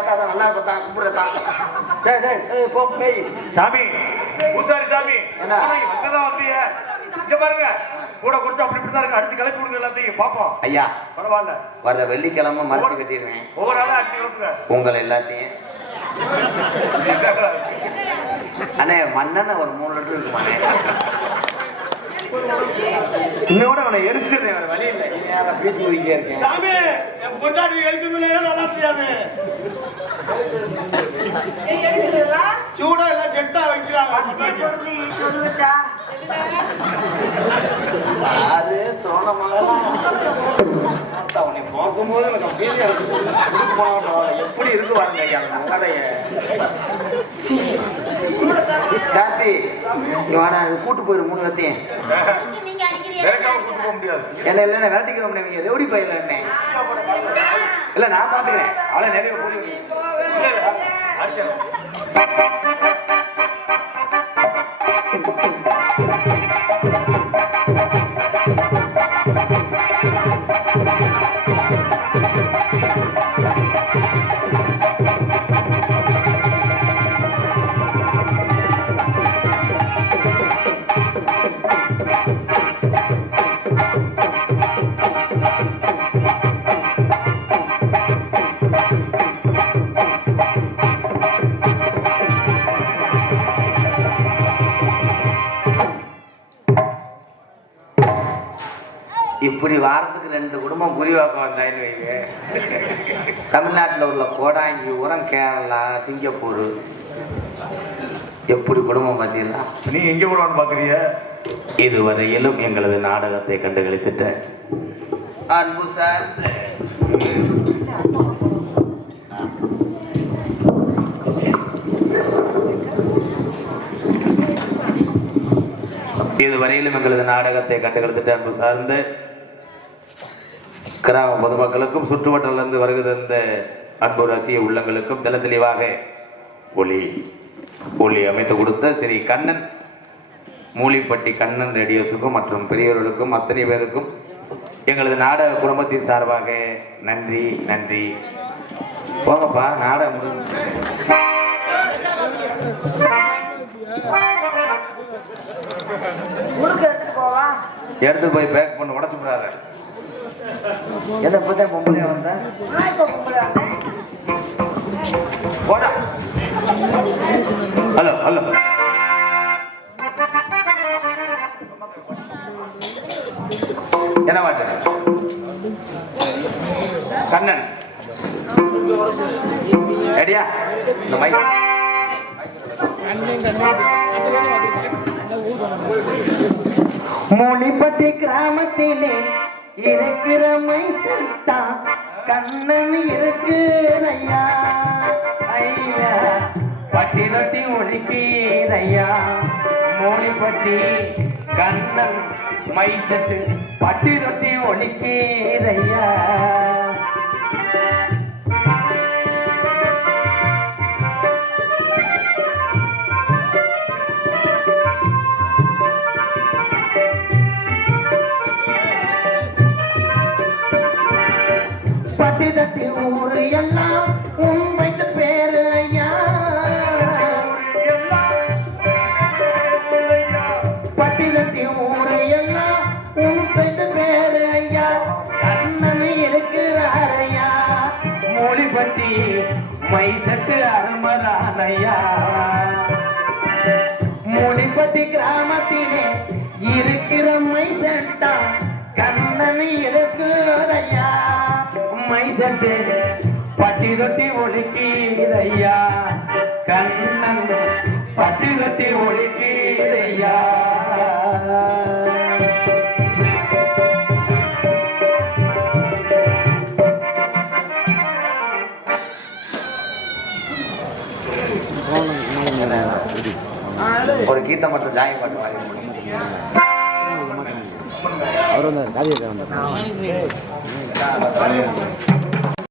நல்லா இருப்பா கும்பிடுறதா டேய் டேய் ஏய் போ பேய் சாமி பூசாரி சாமி என்ன? ஆனா இவங்கதான் வந்தீங்க. இங்க பாருங்க. கூட குறிச்சு அப்படி இப்படி தான் இருக்கு. அடிச்சு கிளப்பி விடுங்க எல்லாத்தையும். பாப்போம். ஐயா பரவாயில்ல. வர்ற வெள்ளிக்கிழமை மறைச்சு கட்டிடுவேன். ஒவ்வொரு ஆளா அடிச்சு கிளப்புங்க. உங்களை எல்லாத்தையும். அண்ணே மண்ணெண்ண ஒரு மூணு லிட்டர் இருக்குமாண்ணே இன்னோட அவனை எரிச்சிடுறேன். வேற வழி இல்லை. ஊதிக்கே இருக்கேன்? பொண்டாட்டி எரிக்கணும் நல்லா செய்யாது? சூடா எல்லாம் செட்டா வைக்கிறாங்க. அது சோழ மகளா? உன்னை பார்க்கும்போது எனக்கு அப்படியே எப்படி இருக்கு முகடைய கார்த்தி வாடா இது கூட்டு போயிரு மூணு வத்தையும் வேலைக்காக கூட்டு போக முடியாது என்ன இல்லை விரட்டிக்கிறோம் நீங்க ரவுடி பையில என்ன? இல்ல நான் பாத்துக்கிறேன். அவளை நிறைய போய் இப்படி வாரத்துக்கு ரெண்டு குடும்பம் குறிவாக்கம் வந்தாயின்னு வைங்க. தமிழ்நாட்டில் உள்ள கோடாங்கி உரம் கேரளா சிங்கப்பூர். எப்படி குடும்பம் பார்த்தீங்களா? நீ எங்க போடுவான்னு பாக்குறீங்க இதுவரையிலும் எங்களது நாடகத்தை கண்டுகளித்துட்ட அன்பு சார். இதுவரையிலும் எங்களது நாடகத்தை கண்டுகளித்துட்ட அன்பு சார்ந்து. கிராம பொதுமக்களுக்கும் சுற்றுவட்டாரிலிருந்து வருகிற இந்த அன்பு ரசிக உள்ளங்களுக்கும் தெல தெளிவாக ஒளி ஒளி அமைத்து கொடுத்த ஸ்ரீ கண்ணன் மூலிப்பட்டி கண்ணன் ரேடியோஸுக்கும் மற்றும் பெரியவர்களுக்கும் அத்தனை பேருக்கும் எங்களது நாடக குடும்பத்தின் சார்பாக நன்றி நன்றி. போங்கப்பா நாடகம் முடிஞ்சு. எடுத்து போய் பேக் பண்ண உடச்சு விடாத. என்ன இப்பதான் பொம்பளையா வந்தேன்? Hello hello. என்ன பாட்டு கண்ணன். ரெடியா? இந்த மைக் மொழிப்பட்டி கிராமத்திலே இருக்கிற மைசட்டா கண்ணன் இருக்கு ஐயா ஐயா பட்டி தொட்டி ஒழிக்கீரையா மொழிப்பட்டி கண்ணன் மைசட்டு பட்டி தொட்டி ஒழிக்கீரையா பட்டி தட்டி ஊரு எல்லாம் உன் வைத்த பேரு ஐயா. பட்டி தட்டி ஊரு எல்லாம் உன் வைத்த பேரு ஐயா. கண்ணன் இருக்கிறார் ஐயா. மொழிபட்டி மைசட்டு அருமதான் ஐயா. மொழிபட்டி கிராமத்திலே இருக்கிற மைசட்டா மைசட்டு பட்டி தொட்டி ஒழுக்கீரையா கண்ணன் பட்டி தொட்டி ஒழுக்கீரையா ஒரு கீத்தை மட்டும் ஜாய் பாட்டு வாங்கி அவர் வந்தார் காவிய வந்தார்.